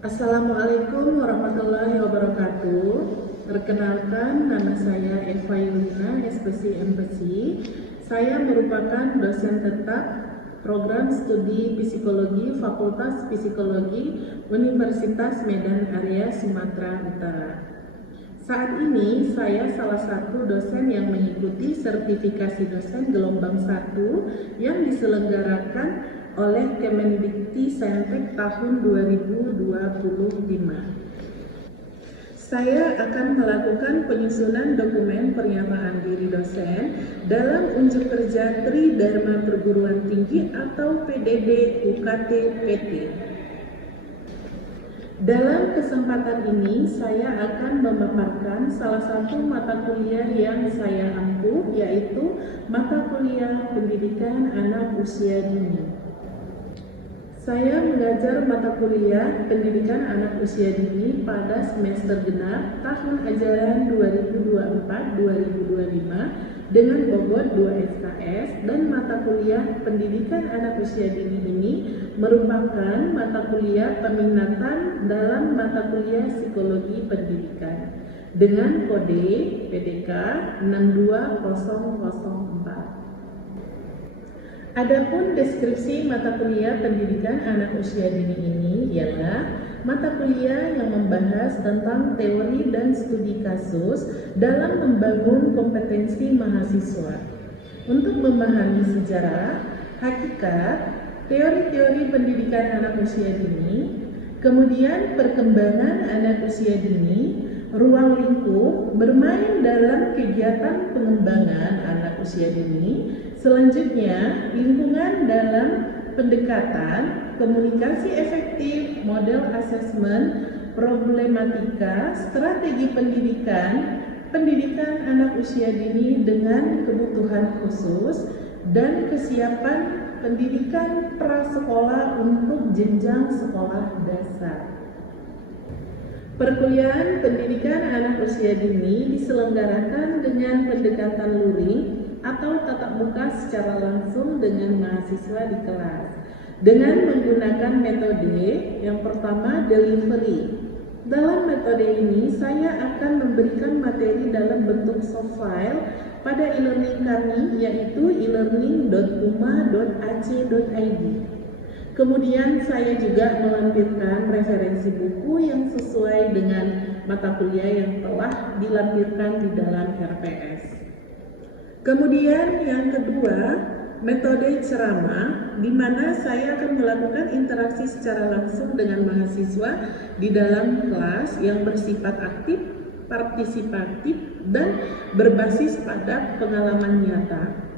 Assalamualaikum warahmatullahi wabarakatuh. Perkenalkan, nama saya Eva Yulina, SPC MPC. Saya merupakan dosen tetap program studi psikologi Fakultas Psikologi Universitas Medan Area Sumatera Utara. Saat ini saya salah satu dosen yang mengikuti sertifikasi dosen gelombang 1 yang diselenggarakan oleh Kemendikti-Saintek tahun 2025. Saya akan melakukan penyusunan dokumen pernyataan diri dosen dalam unjuk kerja Tridharma Perguruan Tinggi atau PDB UKT PT. Dalam kesempatan ini, saya akan memaparkan salah satu mata kuliah yang saya ampuh, yaitu mata kuliah Pendidikan Anak Usia Dini. Saya mengajar mata kuliah Pendidikan Anak Usia Dini pada semester genap tahun ajaran 2024-2025 dengan bobot 2 SKS, dan mata kuliah Pendidikan Anak Usia Dini ini merupakan mata kuliah peminatan dalam mata kuliah Psikologi Pendidikan dengan kode PDK 62004. Adapun deskripsi mata kuliah Pendidikan Anak Usia Dini ini ialah mata kuliah yang membahas tentang teori dan studi kasus dalam membangun kompetensi mahasiswa untuk memahami sejarah, hakikat, teori-teori pendidikan anak usia dini, kemudian perkembangan anak usia dini, ruang lingkup bermain dalam kegiatan pengembangan anak usia dini, selanjutnya lingkungan dalam pendekatan, komunikasi efektif, model asesmen, problematika, strategi pendidikan, pendidikan anak usia dini dengan kebutuhan khusus, dan kesiapan pendidikan prasekolah untuk jenjang sekolah dasar. Perkuliahan Pendidikan Anak Usia Dini diselenggarakan dengan pendekatan luring atau tatap muka secara langsung dengan mahasiswa di kelas dengan menggunakan metode yang pertama, delivery. Dalam metode ini saya akan memberikan materi dalam bentuk soft file pada e-learning kami, yaitu e-learning.uma.ac.id. Kemudian saya juga melampirkan referensi buku yang sesuai dengan mata kuliah yang telah dilampirkan di dalam RPS. Kemudian yang kedua, metode ceramah, di mana saya akan melakukan interaksi secara langsung dengan mahasiswa di dalam kelas yang bersifat aktif, partisipatif, dan berbasis pada pengalaman nyata.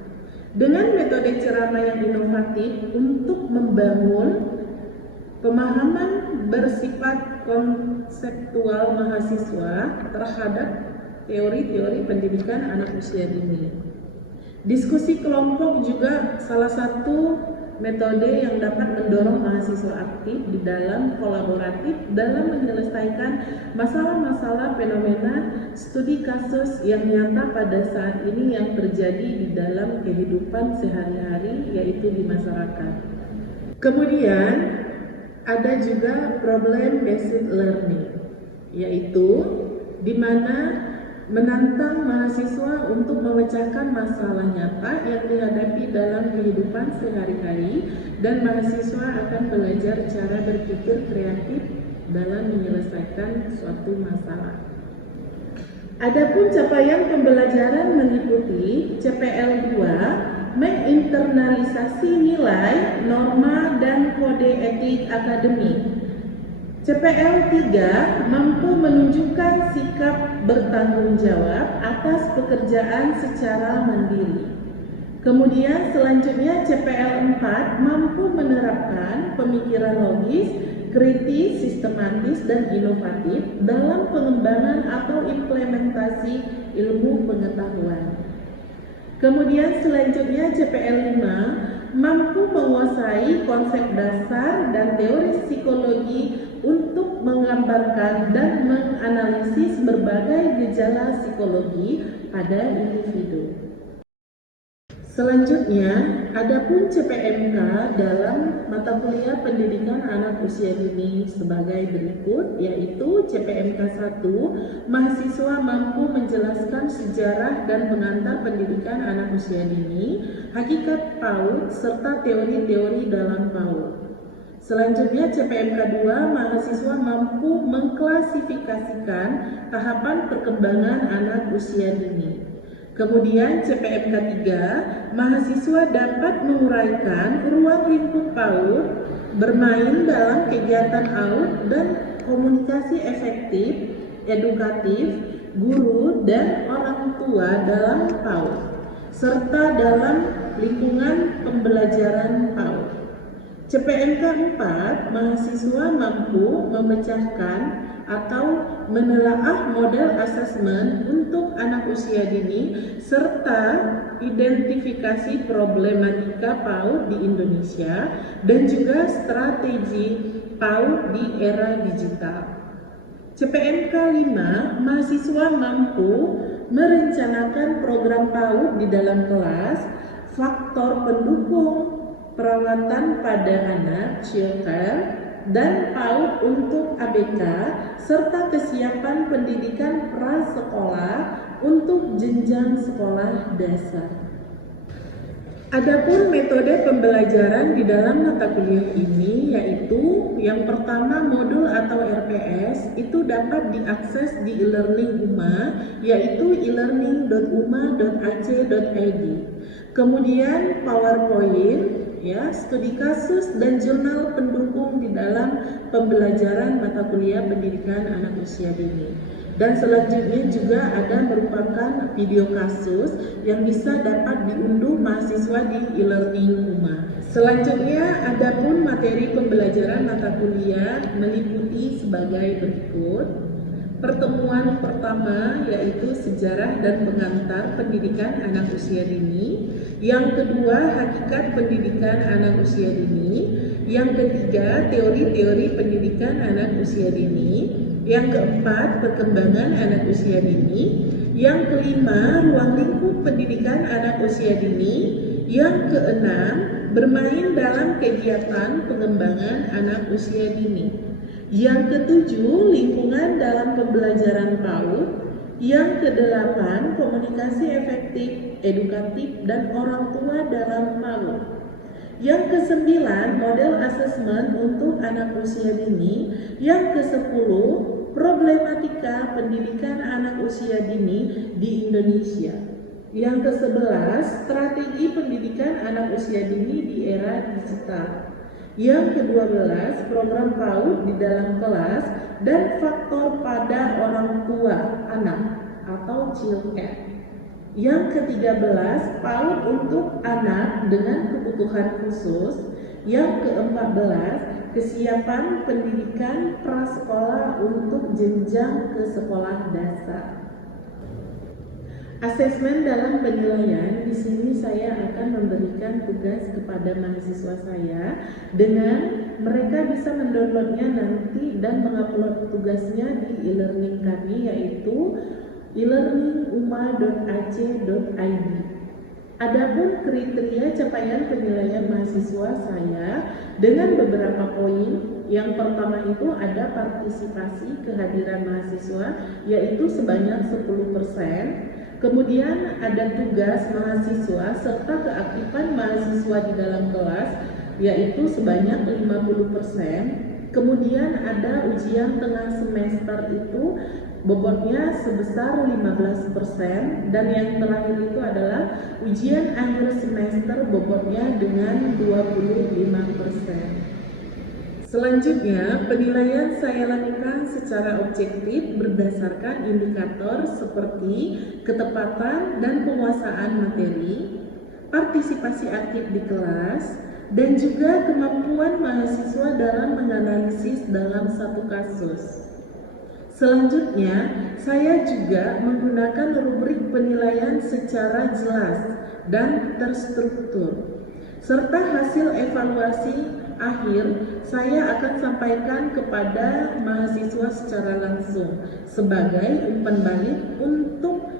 Dengan metode ceramah yang inovatif untuk membangun pemahaman bersifat konseptual mahasiswa terhadap teori-teori pendidikan anak usia dini. Diskusi kelompok juga salah satu metode yang dapat mendorong mahasiswa aktif di dalam kolaboratif dalam menyelesaikan masalah-masalah fenomena studi kasus yang nyata pada saat ini yang terjadi di dalam kehidupan sehari-hari, yaitu di masyarakat. Kemudian ada juga problem based learning, yaitu di mana menantang mahasiswa untuk memecahkan masalah nyata yang dihadapi dalam kehidupan sehari-hari, dan mahasiswa akan belajar cara berpikir kreatif dalam menyelesaikan suatu masalah. Adapun capaian pembelajaran meliputi CPL 2, menginternalisasi nilai, norma, dan kode etik akademik. CPL 3 mampu menunjukkan sikap bertanggung jawab atas pekerjaan secara mandiri. Kemudian selanjutnya CPL 4 mampu menerapkan pemikiran logis, kritis, sistematis, dan inovatif dalam pengembangan atau implementasi ilmu pengetahuan. Kemudian selanjutnya CPL 5 mampu menguasai konsep dasar dan teori psikologi untuk menggambarkan dan menganalisis berbagai gejala psikologi pada individu. Selanjutnya, adapun CPMK dalam mata kuliah pendidikan anak usia dini sebagai berikut, yaitu CPMK 1, mahasiswa mampu menjelaskan sejarah dan pengantar pendidikan anak usia dini, hakikat PAUD, serta teori-teori dalam PAUD. Selanjutnya CPMK 2, mahasiswa mampu mengklasifikasikan tahapan perkembangan anak usia dini. Kemudian CPMK 3, mahasiswa dapat menguraikan ruang lingkup PAUD, bermain dalam kegiatan AUD dan komunikasi efektif, edukatif, guru dan orang tua dalam PAUD, serta dalam lingkungan pembelajaran PAUD. CPMK 4, mahasiswa mampu memecahkan atau menelaah model asesmen untuk anak usia dini serta identifikasi problematika PAUD di Indonesia dan juga strategi PAUD di era digital. CPMK 5, mahasiswa mampu merencanakan program PAUD di dalam kelas, faktor pendukung perawatan pada anak, childcare, dan PAUD untuk ABK, serta kesiapan pendidikan prasekolah untuk jenjang sekolah dasar. Adapun metode pembelajaran di dalam mata kuliah ini yaitu yang pertama modul atau RPS itu dapat diakses di e-learning UMA yaitu elearning.uma.ac.id. Kemudian PowerPoint, studi kasus dan jurnal pendukung di dalam pembelajaran mata kuliah pendidikan anak usia dini. Dan selanjutnya juga ada merupakan video kasus yang bisa dapat diunduh mahasiswa di e-learning UMA. Selanjutnya adapun materi pembelajaran mata kuliah meliputi sebagai berikut. Pertemuan pertama yaitu sejarah dan pengantar pendidikan anak usia dini. Yang kedua, hakikat pendidikan anak usia dini. Yang ketiga, teori-teori pendidikan anak usia dini. Yang keempat, perkembangan anak usia dini. Yang kelima, ruang lingkup pendidikan anak usia dini. Yang keenam, bermain dalam kegiatan pengembangan anak usia dini. Yang ketujuh, lingkungan dalam pembelajaran PAUD. Yang kedelapan, komunikasi efektif, edukatif, dan orang tua dalam PAUD. Yang kesembilan, model asesmen untuk anak usia dini. Yang kesepuluh, problematika pendidikan anak usia dini di Indonesia. Yang kesebelas, strategi pendidikan anak usia dini di era digital. Yang ke-12, program PAUD di dalam kelas dan faktor pada orang tua anak atau childcare. Yang ke-13, PAUD untuk anak dengan kebutuhan khusus. Yang ke-14, kesiapan pendidikan prasekolah untuk jenjang ke sekolah dasar. Asesmen dalam penilaian, di sini saya akan memberikan tugas kepada mahasiswa saya dengan mereka bisa mendownloadnya nanti dan mengupload tugasnya di e-learning kami yaitu elearninguma.ac.id. Adapun kriteria capaian penilaian mahasiswa saya dengan beberapa poin. Yang pertama itu ada partisipasi kehadiran mahasiswa yaitu sebanyak 10%. Kemudian ada tugas mahasiswa serta keaktifan mahasiswa di dalam kelas yaitu sebanyak 50%. Kemudian ada ujian tengah semester itu bobotnya sebesar 15% dan yang terakhir itu adalah ujian akhir semester bobotnya dengan 25%. Selanjutnya, penilaian saya lakukan secara objektif berdasarkan indikator seperti ketepatan dan penguasaan materi, partisipasi aktif di kelas, dan juga kemampuan mahasiswa dalam menganalisis dalam satu kasus. Selanjutnya, saya juga menggunakan rubrik penilaian secara jelas dan terstruktur, serta hasil evaluasi akhir saya akan sampaikan kepada mahasiswa secara langsung sebagai umpan balik untuk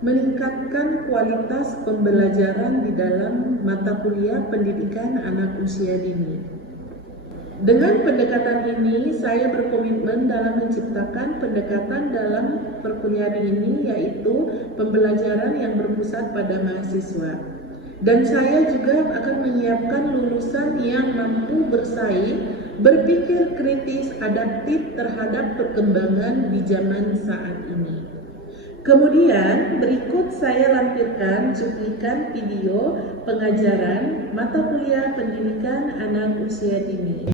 meningkatkan kualitas pembelajaran di dalam mata kuliah pendidikan anak usia dini. Dengan pendekatan ini, saya berkomitmen dalam menciptakan pendekatan dalam perkuliahan ini, yaitu pembelajaran yang berpusat pada mahasiswa. Dan saya juga akan menyiapkan lulusan yang mampu bersaing, berpikir kritis, adaptif terhadap perkembangan di zaman saat ini. Kemudian berikut saya lampirkan cuplikan video pengajaran mata kuliah pendidikan anak usia dini.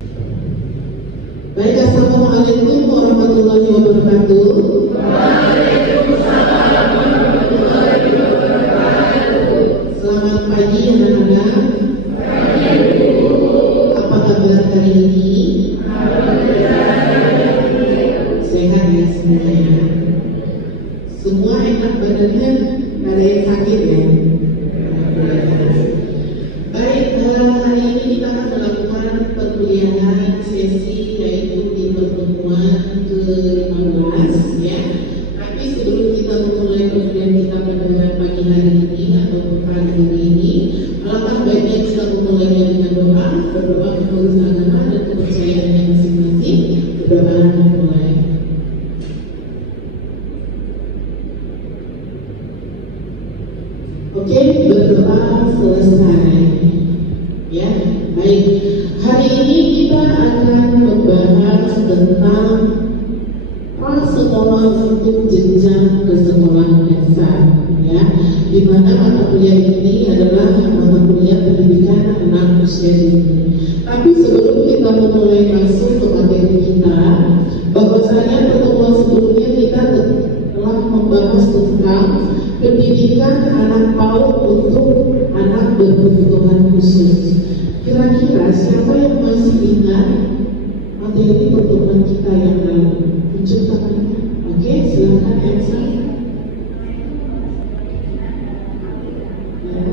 Baik, assalamualaikum warahmatullahi wabarakatuh. Waalaikumsalam warahmatullahi wabarakatuh. Selamat pagi anak-anak. Apa kabar hari ini? Sehat ya semuanya. Semua enak badannya, nggak ada yang sakit ya. Baik, hari ini kita akan melakukan perkuliahan sesi yaitu di pertemuan ke-15 ya. Tapi sebelum kita memulai perkuliahan kita pada pagi hari ini atau pagi hari ini, alangkah baiknya kita memulainya dengan doa, berdoa menurut agama dan kepercayaannya masing-masing. Berdoa mulai. Oke, berdoa selesai. Ya, baik. Hari ini kita akan membahas tentang prasekolah untuk jenjang ke sekolah dasar. Ya, di mana mata kuliah ini adalah mata kuliah pendidikan anak usia dini. Tapi sebelum kita memulai masuk ke materi kita, bahwasanya pertemuan sebelumnya kita telah membahas tentang pendidikan anak PAUD untuk anak berkebutuhan khusus. Kira-kira siapa yang masih ingat materi pertemuan kita yang lalu? Tunjuk tangannya. Oke, silakan Elsa. Ya.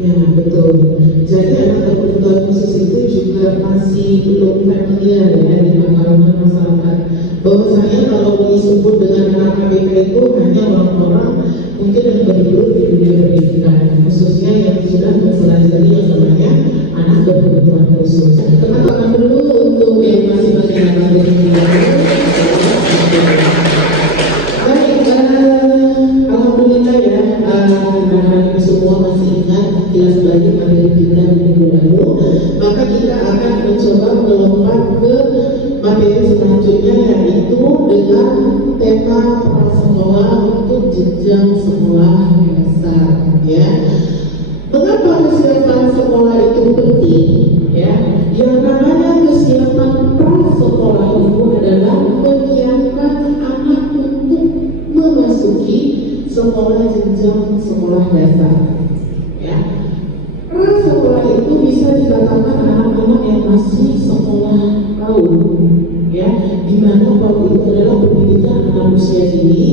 Ya, betul. Jadi anak berkebutuhan khusus itu juga masih belum familiar ya dengan kalangan masyarakat. Bahwasanya kalau disebut dengan anak ABK itu hanya orang-orang mungkin yang bergelut di dunia pendidikan, khususnya yang sudah mempelajari yang namanya anak berkebutuhan khusus. Teman tangan dulu untuk yang masih anak berkebutuhan khusus. Baik, alhamdulillah ya, anak-anak semua masih ingat jelas balik materi kita minggu lalu. Maka kita akan mencoba melompat ke materi selanjutnya, yaitu dengan tema prasekolah untuk jenjang sekolah dasar. Ya, mengapa kesiapan sekolah itu penting? Ya, yang namanya kesiapan prasekolah itu adalah menyiapkan anak untuk memasuki sekolah jenjang sekolah dasar. Ya, prasekolah itu bisa dikatakan anak-anak yang masih sekolah PAUD, ya, di mana PAUD itu adalah pendidikan anak usia dini.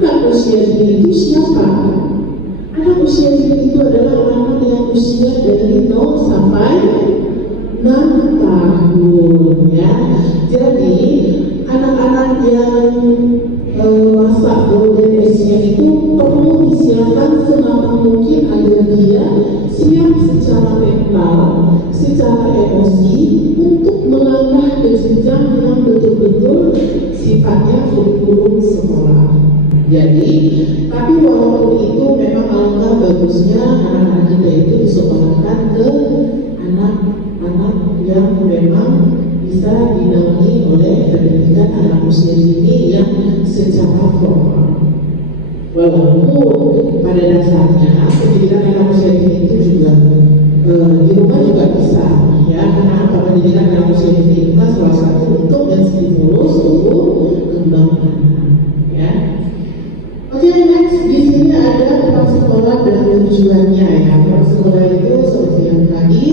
Anak usia dini itu siapa? Anak usia dini itu adalah anak yang usia dari 0 sampai 6 tahun, ya. Jadi anak-anak yang siap secara mental, secara emosi untuk melangkah ke jenjang yang betul-betul sifatnya kurikulum sekolah. Jadi, tapi walaupun itu memang alangkah bagusnya anak-anak kita itu disekolahkan ke anak-anak yang memang bisa dinaungi oleh pendidikan anak usia dini yang secara formal. Walaupun pada dasarnya pendidikan anak usia dini itu juga di rumah juga bisa, ya, karena apa, pendidikan anak usia dini itu salah satu untuk menstimulus tumbuh kembang anak, ya. Oke, next di sini ada prasekolah dan tujuannya, ya. Prasekolah itu seperti yang tadi,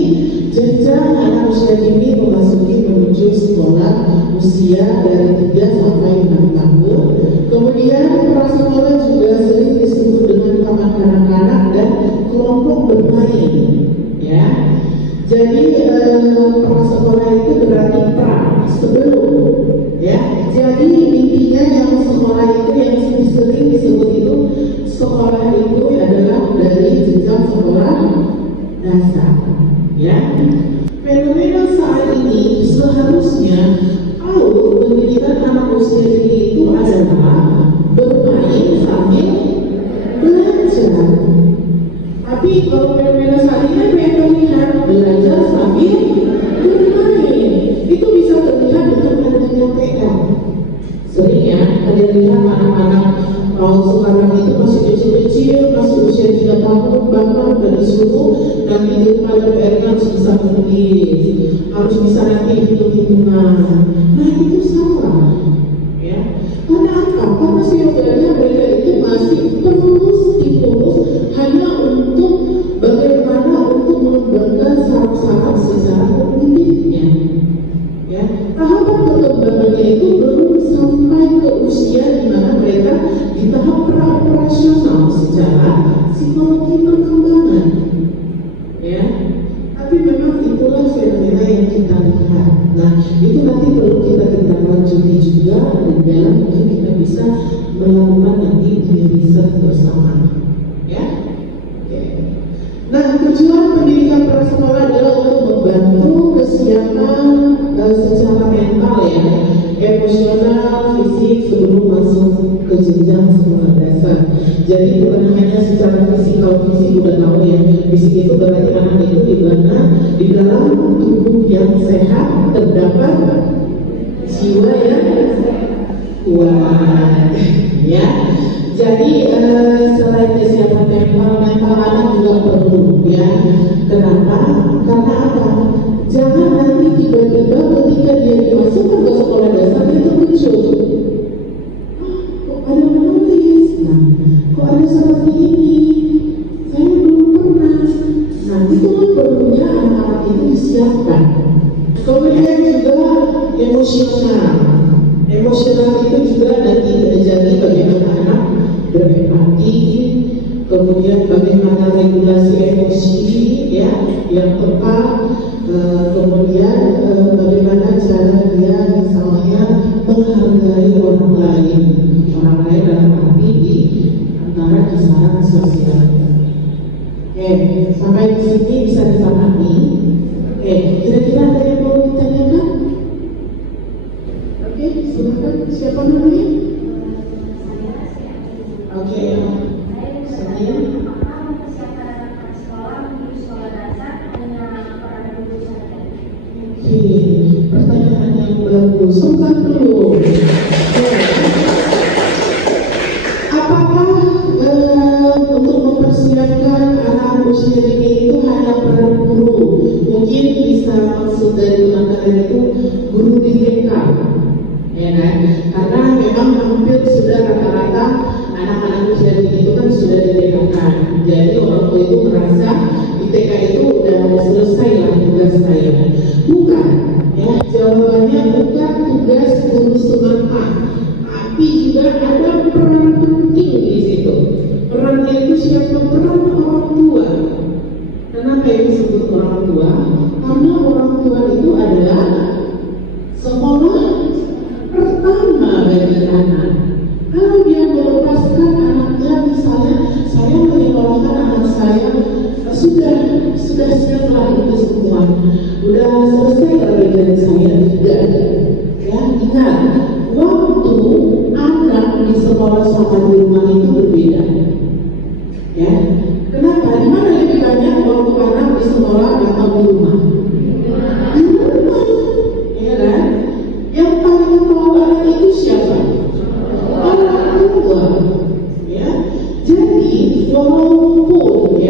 jenjang anak usia dini memasuki menuju sekolah usia dari 3 sampai 6 tahun. Kemudian prasekolah juga sering disebut dengan taman kanak-kanak dan kelompok bermain, ya. Jadi prasekolah itu berarti pra, sebelum, ya. Jadi intinya yang sekolah itu yang sering disebut itu sekolah itu adalah dari jenjang sekolah dasar, ya. Fenomena saat ini seharusnya pendidikan anak usia dini itu adalah bermain sambil belajar. Tapi kalau fenomena saat ini pengen melihat belajar sambil bermain, itu bisa terlihat dengan adanya PR. Sering ya, kalian lihat anak-anak sekarang itu masih kecil-kecil, masih usia 3 tahun, bahkan udah disuruh nanti di rumah PR harus bisa menulis, harus bisa nanti hitung-hitungan. Nah itu salah, ya. Karena apa? Karena sebenarnya mereka itu masih terus stimulus hanya untuk bagaimana untuk mengembangkan saraf-saraf secara kognitifnya, ya. Tahapan perkembangannya itu belum sampai ke usia di mana mereka di tahap pra-operasional secara psikologi perkembangan, ya. Tapi memang itulah fenomena yang kita lihat. Nah, itu nanti perlu kita tindak lanjuti juga dan dalam mungkin kita bisa melakukan nanti di riset bersama, ya. Oke. Nah, tujuan pendidikan prasekolah adalah untuk membantu kesiapan secara mental, ya, emosional, fisik sebelum masuk ke jenjang sekolah dasar. Jadi bukan hanya secara fisik, kalau fisik udah tahu ya, fisik itu berarti anak itu di mana di dalam tubuh yang sehat terdapat jiwa yang kuat, ya. Jadi selain kesiapan mental anak juga perlu, ya. Kenapa? Karena apa? Jangan nanti tiba-tiba ketika dia dimasukkan ke sekolah dasar dia terkejut. Kok ada menulis? Nah, kok ada seperti ini? Saya belum pernah. Nah, itu kan perlunya anak-anak itu disiapkan. Kemudian juga emosional. Emosional itu juga nanti jadi bagaimana anak berempati, kemudian bagaimana regulasi emosi, ya, yang tepat. Kemudian bagaimana cara dia misalnya menghargai orang lain dalam arti di antara kisaran sosial. Oke, sampai di sini bisa dipahami. Oke, kira-kira ada yang mau ditanyakan? Oke, silakan. Siapa namanya? Oke, saya. Pertanyaan yang bagus. Sebentar dulu. Apakah untuk mempersiapkan anak usia dini itu hanya peran guru? Mungkin bisa maksud dari teman-teman itu guru di TK, ya kan? Karena memang hampir sudah rata-rata anak-anak usia dini itu kan sudah di TK kan. Jadi orang tua itu merasa di TK itu udah selesai lah tugas saya. Bukan, ya, jawabannya bukan tugas guru semata, tapi juga ada peran penting di situ. Perannya itu siapa? Peran orang tua. Kenapa ini disebut orang tua? Karena orang tua itu adalah sekolah pertama bagi anak. Kalau dia melepaskan anaknya, misalnya saya menyekolahkan anak saya sudah udah selesai lagi dari saya tidak. Ya, ingat, waktu anak di sekolah sama di rumah itu berbeda. Ya, kenapa? Di mana lebih banyak waktu anak di sekolah atau di rumah? Di rumah, ya kan? Yang paling tahu anak itu siapa? Orang tua. Ya, jadi walaupun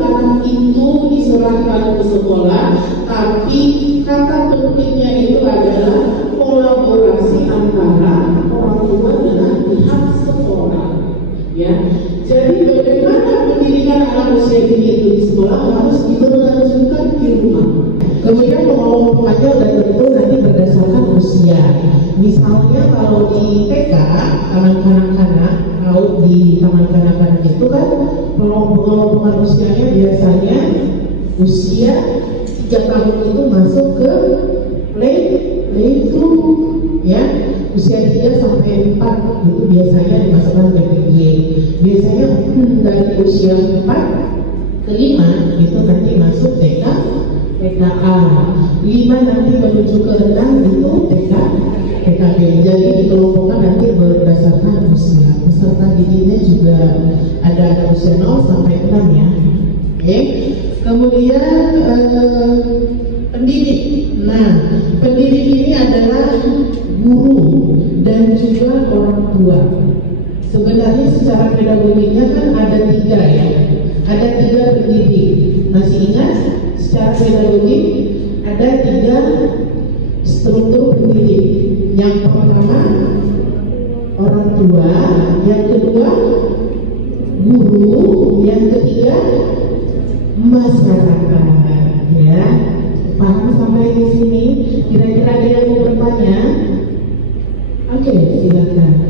anak itu diserahkan ke sekolah, tapi kata pentingnya itu adalah kolaborasi antara orang tua dengan pihak sekolah. Ya, jadi bagaimana pendidikan anak usia dini itu di sekolah harus diberlakukan di rumah. Kemudian pengelompokannya dan tentu nanti berdasarkan usia. Misalnya kalau di TK, anak-anak kalau di taman kanak-kanak itu kan pengelompokan usianya biasanya usia 3 tahun itu masuk ke playgroup, ya, usia 3 sampai 4 itu biasanya dimasukkan ke PPG. Biasanya dari usia 4 ke 5 itu nanti masuk TKA, 5 nanti menuju ke 6 itu TKB. Jadi dikelompokkan nanti berdasarkan usia. Peserta didiknya juga ada usia 0 sampai 6 ya. Oke. Kemudian pendidik. Nah, pendidik ini adalah guru dan juga orang tua. Sebenarnya secara pedagogiknya kan ada 3 ya. Ada 3 pendidik. Masih ingat? Secara pedagogik ada 3 struktur pendidik. Yang pertama orang tua, yang kedua guru, yang ketiga masyarakat. Ya, paham sampai di sini? Kira-kira ada yang mau bertanya? Oke, silakan.